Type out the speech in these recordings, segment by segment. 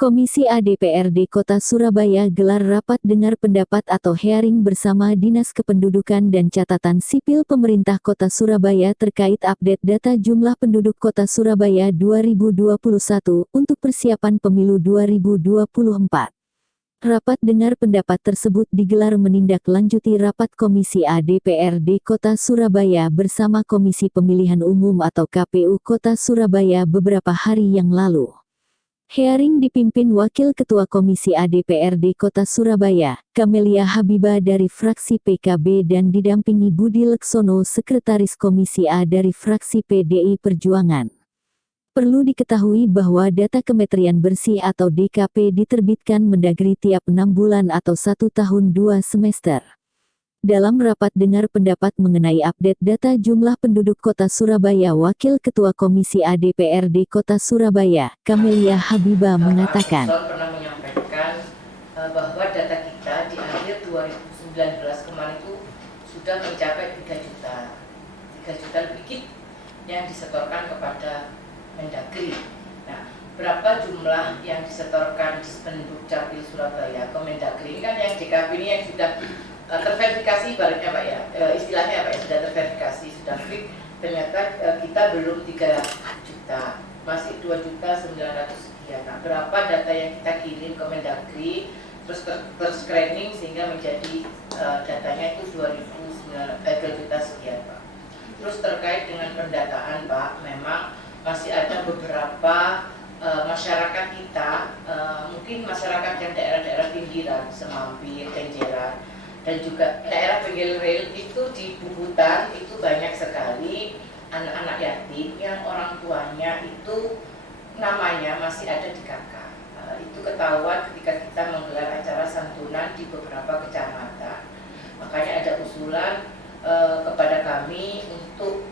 Komisi A DPRD Kota Surabaya gelar rapat dengar pendapat atau hearing bersama Dinas Kependudukan dan Catatan Sipil Pemerintah Kota Surabaya terkait update data jumlah penduduk Kota Surabaya 2021 untuk persiapan pemilu 2024. Rapat dengar pendapat tersebut digelar menindaklanjuti rapat Komisi A DPRD Kota Surabaya bersama Komisi Pemilihan Umum atau KPU Kota Surabaya beberapa hari yang lalu. Hearing dipimpin Wakil Ketua Komisi A DPRD Kota Surabaya, Camelia Habibah dari fraksi PKB dan didampingi Budi Leksono Sekretaris Komisi A dari fraksi PDI Perjuangan. Perlu diketahui bahwa data Kementerian Bersih atau DKP diterbitkan Mendagri tiap 6 bulan atau 1 tahun 2 semester. Dalam rapat dengar pendapat mengenai update data jumlah penduduk Kota Surabaya, Wakil Ketua Komisi A DPRD Kota Surabaya, Camelia Habibah mengatakan, pernah menyampaikan bahwa data kita di akhir 2019 kemarin itu sudah mencapai 3 juta lebih yang disetorkan kepada Mendagri. Nah, berapa jumlah yang disetorkan di penduduk Capil Surabaya ke Mendagri? Ini kan yang DKP ini yang sudah terverifikasi baliknya Pak ya, istilahnya Pak ya, sudah terverifikasi, sudah fix, ternyata kita belum 3 juta, masih 2.900.000 sekian. Nah, berapa data yang kita kirim ke Mendagri, terus ter-screening sehingga menjadi datanya itu 2 juta sekian Pak. Terus terkait dengan pendataan Pak, memang masih ada beberapa masyarakat kita, mungkin masyarakat yang daerah-daerah pinggiran, Semampir, Kenjeran, dan juga daerah pinggir rel itu di Bubutan itu banyak sekali anak-anak yatim yang orang tuanya itu namanya masih ada di KK. Itu ketahuan ketika kita menggelar acara santunan di beberapa kecamatan. Makanya ada usulan kepada kami untuk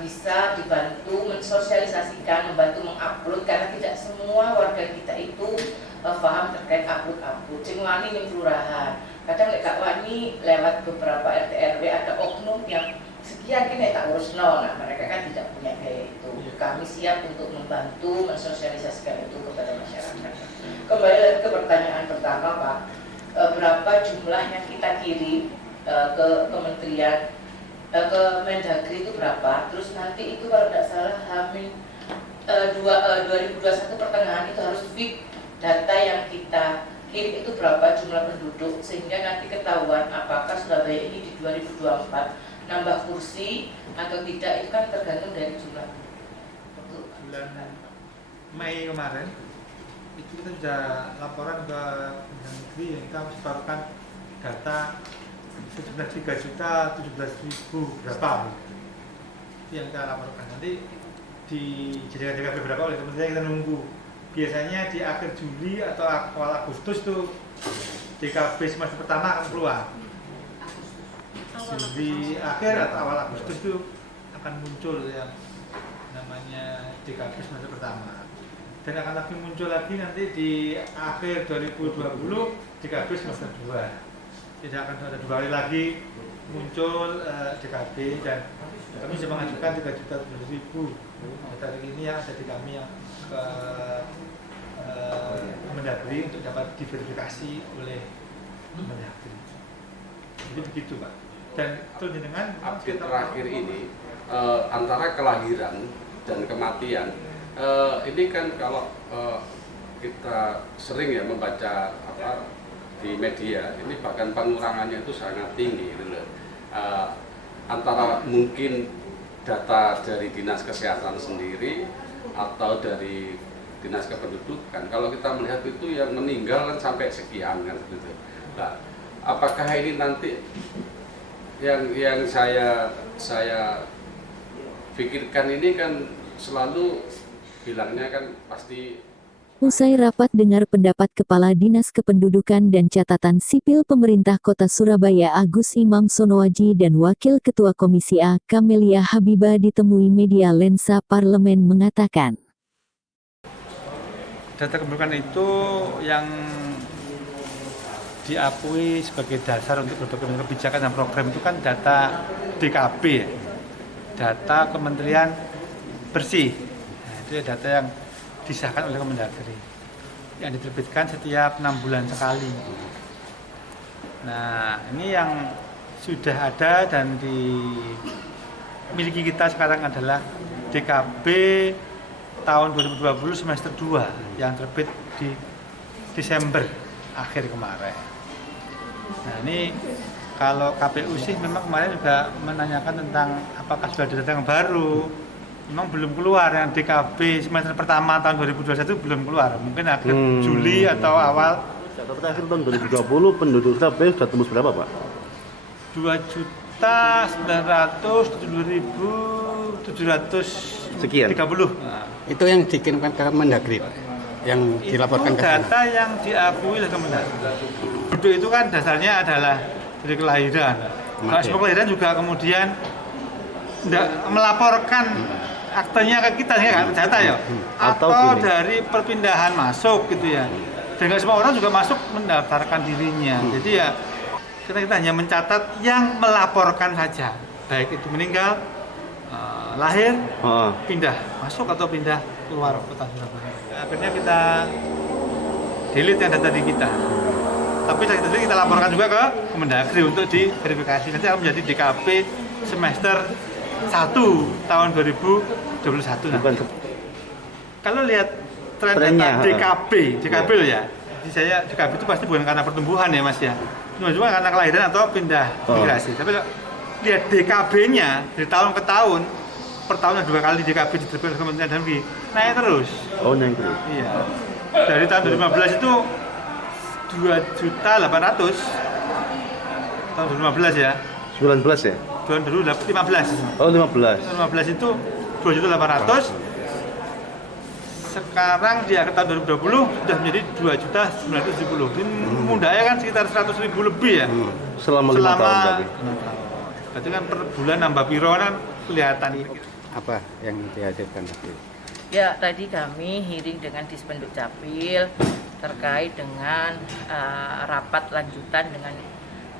bisa dibantu mensosialisasikan, membantu mengupload, karena tidak semua warga kita itu paham terkait upload. Cengwani ning kelurahan. Kadang lek Kak Wani lewat beberapa RT RW ada oknum yang sekian kini tak urus nol. Nah, mereka kan tidak punya biaya itu. Kami siap untuk membantu mensosialisasikan itu kepada masyarakat. Kembali lagi ke pertanyaan pertama Pak, berapa jumlah yang kita kirim ke kementerian, ke Mendagri itu berapa? Terus nanti itu kalau tidak salah H-2 2021 pertengahan itu harus fix data yang kita kirim itu berapa jumlah penduduk, sehingga nanti ketahuan apakah Surabaya ini di 2024 nambah kursi atau tidak, itu kan tergantung dari jumlah. Bulan Mei kemarin itu kita sudah laporan ke Mendagri yang kita menyetorkan data sekitar 3.017.000 berapa itu yang kita laporkan. Nanti dijadikan DKP berapa oleh kementerian kita nunggu. Biasanya di akhir Juli atau awal Agustus tuh DKP semester pertama akan keluar. Juli akhir atau awal Agustus tuh akan muncul yang namanya DKP semester pertama. Dan akan lagi muncul lagi nanti di akhir 2020 DKP semester 2. Tidak akan ada 2 kali lagi muncul DKP, dan kami sudah mengajukan 3.700.000. Dari ini yang ada di kami yang ke Mendagri untuk dapat diverifikasi oleh Mendagri. Jadi begitu Pak. Dan itu dengan update terakhir ini antara kelahiran dan kematian, ini kan kalau kita sering ya membaca di media, ini bahkan pengurangannya itu sangat tinggi gitu loh. Antara mungkin data dari Dinas Kesehatan sendiri atau dari Dinas Kependudukan, kalau kita melihat itu yang meninggal kan sampai sekian kan gitu. Nah, apakah ini nanti yang saya pikirkan ini kan selalu bilangnya kan pasti. Usai rapat dengar pendapat Kepala Dinas Kependudukan dan Catatan Sipil Pemerintah Kota Surabaya Agus Imam Sonoaji dan Wakil Ketua Komisi A, Camelia Habibah ditemui media Lensa Parlemen mengatakan, data kependudukan itu yang diakui sebagai dasar untuk berbagai kebijakan dan program itu kan data DKP, data Kementerian Bersih. Nah, itu ya data yang disahkan oleh Kemendagri. yang diterbitkan setiap 6 bulan sekali. Nah, ini yang sudah ada dan dimiliki kita sekarang adalah DKB tahun 2020 semester 2 yang terbit di Desember akhir kemarin. Nah, ini kalau KPU sih memang kemarin juga menanyakan tentang apakah sudah ada data yang baru. Memang belum keluar yang DKB semester pertama tahun 2021 belum keluar. Mungkin akhir Juli atau awal. Tapi akhir tahun 2020 penduduk Surabaya sudah tembus berapa, Pak? 2.907.730. Sekian. Nah, Itu yang dikirimkan ke Mendagri, Pak, yang dilaporkan itu ke sana. data yang diakui oleh Kemendagri. Penduduk itu kan dasarnya adalah dari kelahiran. Kalau sebelum kelahiran juga kemudian tidak melaporkan aktenya ke kita ya kan data ya. Atau gini. dari perpindahan masuk gitu ya. Dan nggak semua orang juga masuk mendaftarkan dirinya. Jadi ya kita hanya mencatat yang melaporkan saja, baik itu meninggal, lahir, pindah masuk atau pindah keluar kota Surabaya. Akhirnya kita delete yang data di kita. Tapi tadi kita laporkan juga ke Kemendagri untuk diverifikasi. Nanti akan menjadi DKP semester 1 tahun 2021. Nanti. Kalau lihat Trennya, data DKB loh ya. Jadi saya DKB itu pasti bukan karena pertumbuhan ya Mas ya. Cuma karena kelahiran atau pindah migrasi. Tapi kalau lihat DKB-nya dari tahun ke tahun, per tahun 2 kali DKB diterbitkan oleh Kementerian Dalam Negeri, naik terus. Oh, naik terus. Iya. Dari tahun 2015 itu 2.800.000 tahun 2015 ya. 19 ya? Tahun 2015. Oh, 15. Tahun 2015 itu 2.800.000. Sekarang di akhir tahun 2020 sudah menjadi 2.970.000. Ini mudahnya kan sekitar 100.000 lebih ya. Selama 5 tahun tadi. Berarti kan per bulan nambah piro kan kelihatan. Apa yang dihadirkan tadi? Ya, tadi kami hearing dengan Dispenduk Capil terkait dengan rapat lanjutan dengan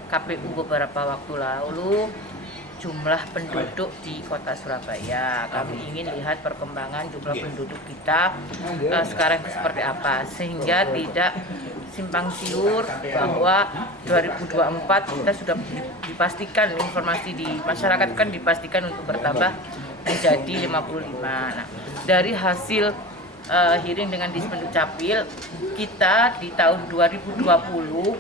KPU beberapa waktu lalu, jumlah penduduk di kota Surabaya. Kami ingin lihat perkembangan jumlah penduduk kita sekarang seperti apa, sehingga tidak simpang siur bahwa 2024 kita sudah dipastikan informasi di masyarakat kan dipastikan untuk bertambah menjadi 55. Nah, dari hasil hearing dengan Dispenduk Capil, kita di tahun 2020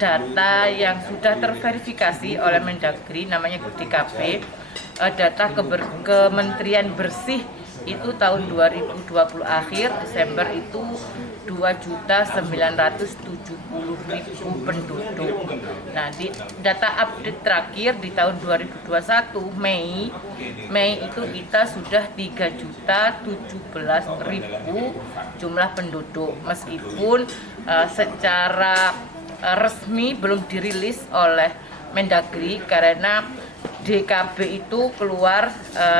data yang sudah terverifikasi oleh Mendagri namanya DKP, data Kementerian Bersih itu tahun 2020 akhir Desember itu 2.970.000 penduduk. Nah, di data update terakhir di tahun 2021 Mei itu kita sudah 3.017.000 jumlah penduduk, meskipun secara resmi belum dirilis oleh Mendagri karena DKB itu keluar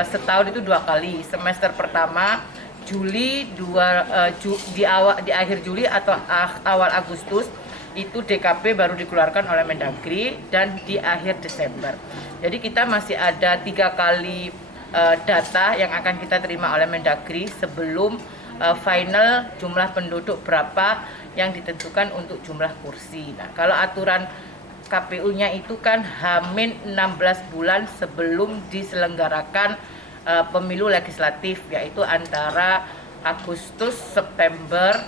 setahun itu 2 kali. Semester pertama Juli, di akhir Juli atau awal Agustus itu DKB baru dikeluarkan oleh Mendagri, dan di akhir Desember. Jadi kita masih ada 3 kali data yang akan kita terima oleh Mendagri sebelum final jumlah penduduk berapa yang ditentukan untuk jumlah kursi. Nah, kalau aturan KPU-nya itu kan H-16 bulan sebelum diselenggarakan pemilu legislatif, yaitu antara Agustus September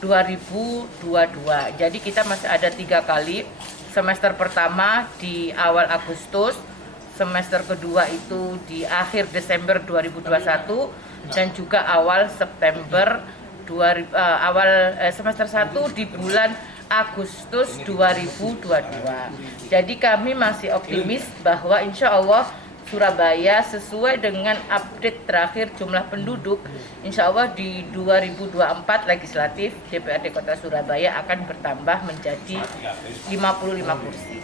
2022. Jadi kita masih ada 3 kali. Semester pertama di awal Agustus, semester kedua itu di akhir Desember 2021, dan juga awal September semester 1 di bulan Agustus 2022. Jadi kami masih optimis bahwa insya Allah Surabaya sesuai dengan update terakhir jumlah penduduk, insya Allah di 2024 legislatif DPRD Kota Surabaya akan bertambah menjadi 55 kursi.